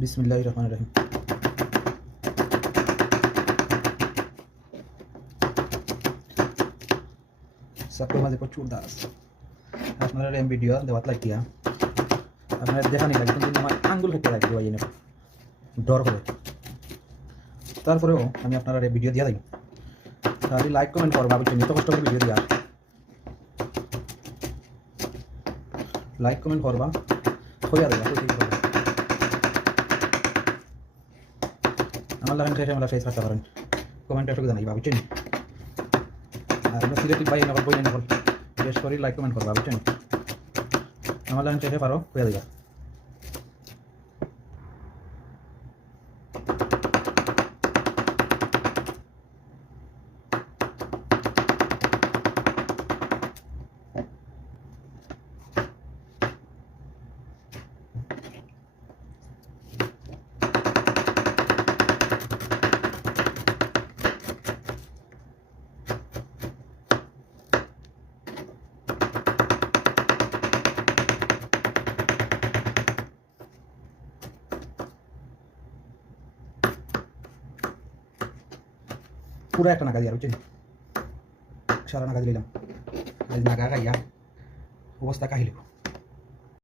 বিসমিল্লাহির রহমানির রহিম। সাপের মাঝে প্রচুর দাস। আপনারা এম ভিডিও দেওয়াত লাগিয়া আপনারা দেখানি লাগে, কিন্তু আমার আঙ্গুল হেঁটে লাগে দেওয়া এনে ডর করে। তারপরেও আমি আপনারা ভিডিও দিয়া দিই, তাহলে লাইক কমেন্ট করবা, বুঝছেন? এত কষ্ট করে ভিডিও দিয়া লাইক কমেন্ট করবা, হইয়া দেবা। আমার লাগান শেষে আমরা ফেস রাখতে পারেন, কমেন্ট একটু জানাইবা, বুঝছেন? আর আমরা সিলেক্টিভ বাই নকল বই নকল বেশ করে লাইক কমেন্ট করবা, বুঝছেন? আমার লাগান শেষে পারো হইয়া দিবা। পুরো একটা নাগা দিয়া, বুঝছেন? সারা নাগা দিলাম, নাগা খাইয়া অবস্থা কাহিল।